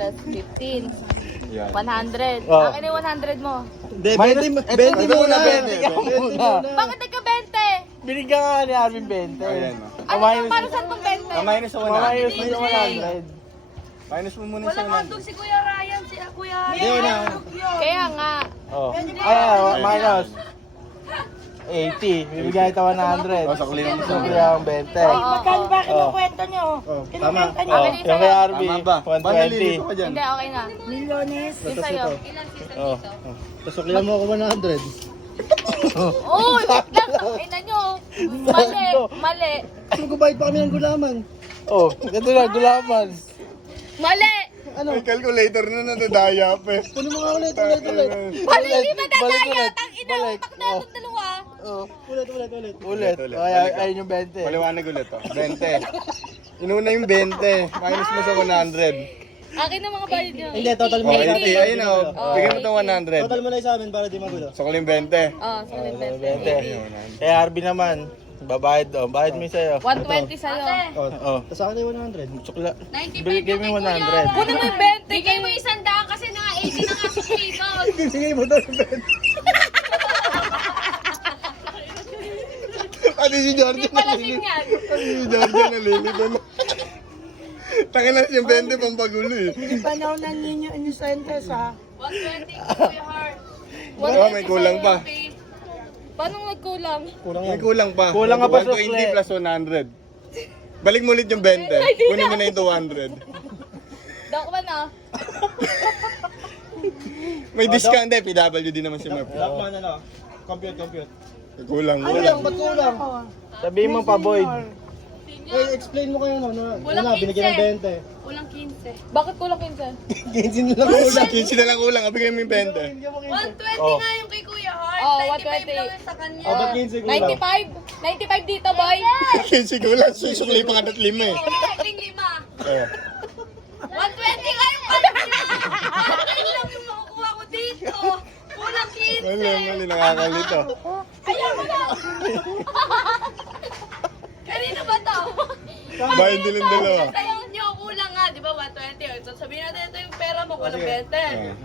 plus 15. Yan. 100. Oh. Akin yung 100 mo. Hindi, Minus, 20 muna. 20 muna. Bakit nagka 20? Binigyan ka ni Arvin 20. Ayan, Ano minus- para saan pang 20? minus sa 100. Minus mo yung 100. Minus mo muna sa Walang 100. handog si Kuya Ryan, si Kuya Hindi, wala. Kaya nga. Oh. Minus. 80. Bibigyan kita 100. Oh, sakli naman sa Bibigyan ang 20. Magkano ba kinukwento nyo? Oh, tama. Kinukwento nyo? Oh, Akin yung kay Arvin, Tama ba? Ba, 120. nalilito ka dyan. Hindi, okay na. Milyones. Yung sa'yo. Oh. Pasuklihan mo ako 100. Oh, wait lang. Ina nyo. Mali. Mali. Magbabayad pa kami ng gulaman. Oh, ito na, gulaman. Mali. May calculator na nadadaya pa eh. Kunin mo nga ulit. Mali, hindi ba Balik tataya? ulit. Tang ina, Balik. utak na itong dalawa. Oh. Ulit. Ulit. Ulit. Ay, ayun yung 20. Paliwanag ulit oh. 20. Inuna yung 20. Minus mo sa 100. Akin na mga bayad nyo. Hindi, total mo Oh, na sa 80. amin. Ayun oh. Bigyan mo itong 100. Total mo na sa amin para di magulo. Sakli yung 20. Oh, sige, 20. Eh, Arvin naman. Babayad daw. Bayad mo yung sa'yo. 120 sa'yo. Oh. Oh. Tapos akin yung 100. Tsukla. 95 Bigay mo yung 100. Kunin mo yung 20. Bigay mo 100 kasi na 80 na nga si Jason. Bibigay mo daw yung 20. Pati si Jordan Palasing yan. Pati si Jordan nalilito na. Tangin na yung 20 pampagulo eh. Hindi pa na ako naninyo inisentes ha. 120 Kuya Heart. Oh, may kulang pa. Paano nagkulang? Kulang May yan. kulang pa. Kulang nga pa 120 sukle. plus 100. Balik mo ulit yung 20. Kunin mo na yung 200. Dok ba na? May discount eh. PWD naman si Murph. Lockman ano? Compute. Kulang. Ano lang, ba't kulang? Sabihin mo pa, Boyd. Eh, explain mo kayo na. Kulang Wala, binigyan ng 20. Kulang 15. Bakit kulang 15? 15 na lang kulang. 15 na lang kulang. Bigyan mo yung 20. 120 Oh. nga yung kay Kuya Heart. Oh, 95 120. lang yung sa kanya. Oh, ba't 15 kulang? 95? 95 dito, boy. 15 kulang. Susukli pa ka 5 eh. Kulang 5. Oh. 120 nga yung kanya. Ano lang yung makukuha ko dito? Kulang 15. Mali. Nakakalito. Ayaw mo na. Kanino ba to? Bayad din ng dalawa. Sa'yo nyo, kulang nga, di ba? 120. So sabihin natin ito yung pera mo, kulang 20.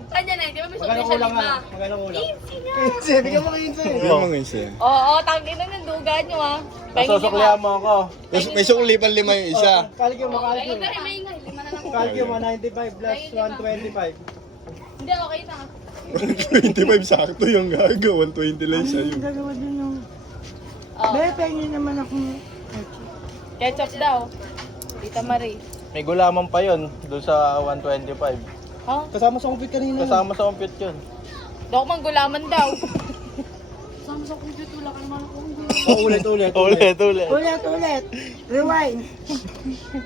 Kanya na, di ba? May Magkano sobrang siya kulang nga? 5. Magkano kulang? 15 nga. 15, bigyan mo 15. Bigyan mo ngayon siya. Oo, tangin na ng duga nyo, ah. Nasusuklihan mo ako. May sukli pa 5 yung isa. Calcio mo, Huwag calcio. ka rin maingay. 5 na lang. Calcio mo, 95 plus 125. Hindi, okay na. 25 sakto yung gago. 120 lang siya yung. Dalawa din yung... Oh. Be, pengen naman akong... Ketchup daw. Tita Marie. May gulaman pa yun. Doon sa 125. Ha? Kasama sa compute kanina. Kasama sa compute yun. Dok mang gulaman daw. Sama sa computer, wala ka naman ako. Oh, ulit. Ulit. Rewind.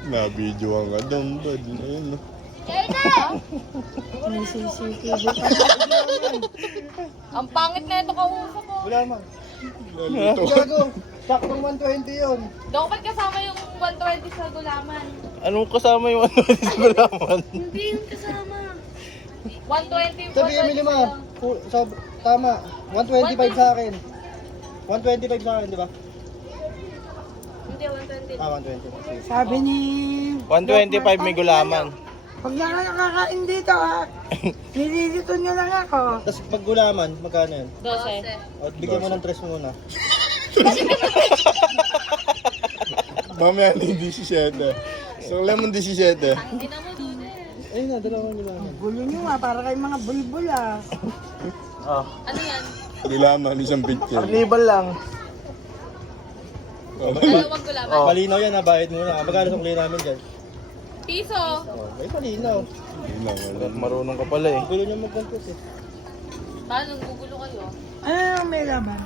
Na-video ang adong bad. Ayun no. May CCTV pa. Ang pangit na ito kausap ko. Wala man. Nalito. Gago. Saktong 120 yun. Dok, ba't kasama yung 120 sa gulaman? Anong kasama yung ano sa gulaman? Hindi yung kasama. 120 Sabi kami lima. Tama. 125 sa akin. 125 sa akin, di ba? Hindi, 120. Ah, 120. Sabi ni... 125 may gulaman. Pag na ka nakakain dito ha, nililito nyo lang ako. Tapos pag gulaman, magkano yun? 12. O, bigyan mo ng 3 muna. Mamaya na yung 17. So, lemon 17. Hindi na mo doon eh. Ayun na, dalawang gulaman. Gulo nyo nga, para kayong mga bulbul ah. Oh. Ano yan? Dilaman, isang picture. Carnival lang. Dalawang gulaman. Oh. Malinaw yan, bayad muna. Magkano sukli namin dyan? Piso. Oh, may malinaw. Marunong ka pala eh. Gulo niya mag-compute eh. Paano, gugulo kayo? Ano may laban?